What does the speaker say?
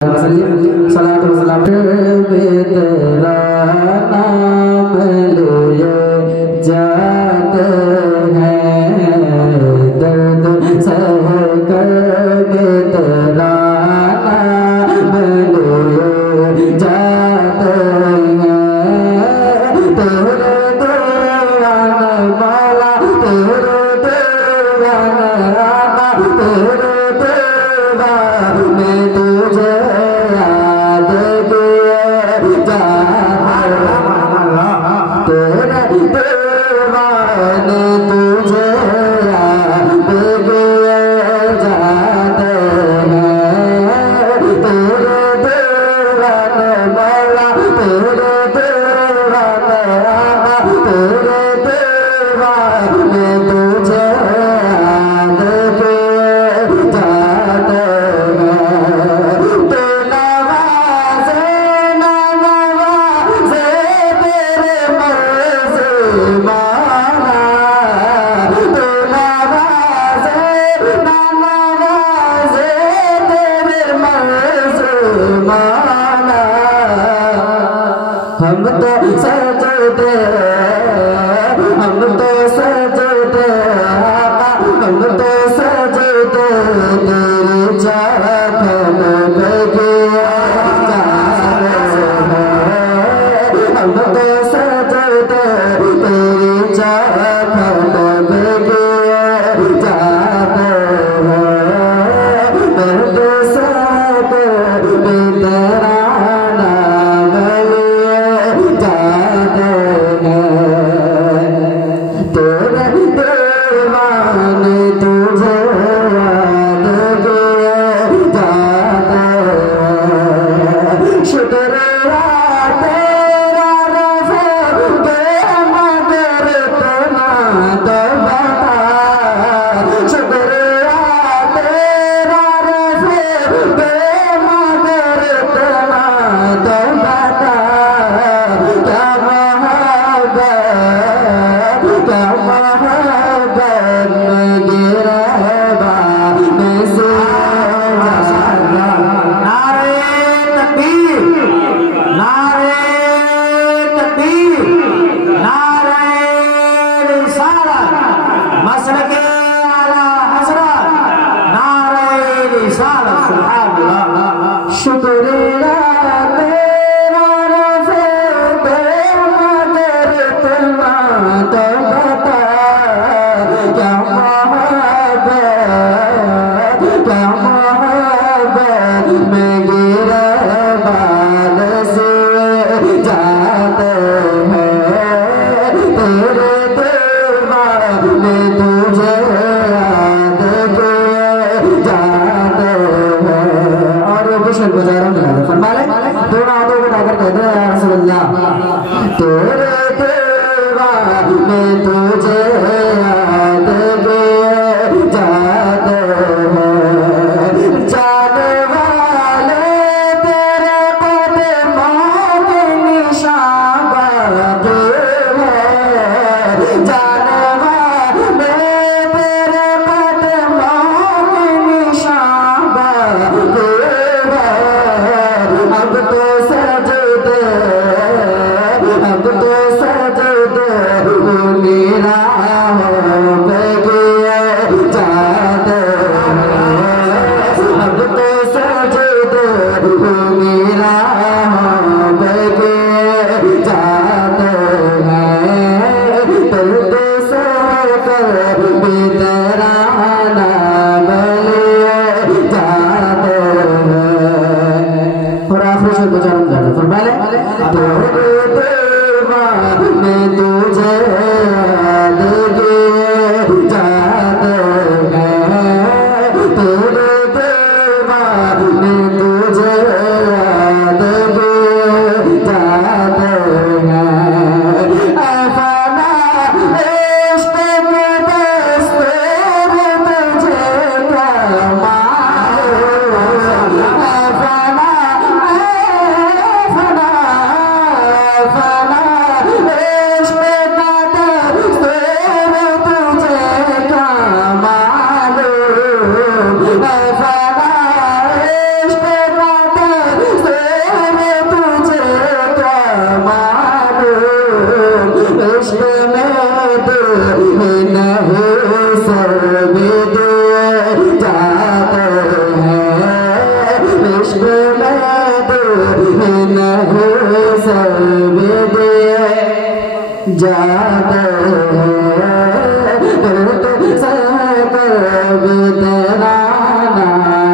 सलात व सलाम तेरा नाम लिए जाते हैं दर्द सह कर तेरा नाम लिए जाते हैं तेरे दीवाना मौला तेरे दीवाना आका तेरे दीवाना में तुझे याद किए जा तेरे दीवाने तुझे याद किए जाते हैं तेरे दीवाने मौला तेरे दीवाने आका तेरे दीवाने तुझे याद किए जाते हैं तू नवाज़े नवाज़े तेरे मर्ज़ी माना तू नवाज़े नवाज़े तेरे मर्ज़ी माना हम तो सजदे हम तो सजदे आका हम तो सजदे तेरी चाहत में गिया जा रहे हैं हम तो सजदे तेरी चाहत में गिया जाते हैं दर्द सब तेरा नाम लिए जाते हैं तेरे दीवाने तुझे याद किए जाते हैं शुक्रिया तेरा रफ़े बेमगर तना तो बता शुक्रिया तेरा रफ़े बेमगर तना तो बता क्या मोहब्बत में गिरबा में से नारे तकबीर नारे तकबीर नारे रिसालत मसलके आला हज़रत नारे रिसालत सुभान शुक्रिया तेरा रफ़े बेमगर तना तो बता क्या मोहब्बत में गिरबान से जाते हैं तेरे दीवाने तुझे याद किए जाते हैं और ये कुछ गुजारा नहीं है फरमा ले दोनों हाथों को उठाकर कहते हैं या रसूल अल्लाह तेरे दीवाने तुझे याद किए जाते हैं जाने वाले तेरे कदमों के निशान बाकी है जाने वाले तेरे कदमों के निशान बाकी है अब तो सजदे मेरा पे गिए जाते हैं अब तो सजदे मेरा पे गिए जाते हैं दर्द सहकर भी तेरा नाम लिए जाते हैं और आखिरी से गुजारा जाते फरमा ले में तुझे याद किए जाते हैं तेरे दीवाने तुझे याद किए जाते हैं ऐ फना इश्क़ के दस्तूर तुझे क्या मालूम ऐ फना जाते हैं तो सब तेरा नाम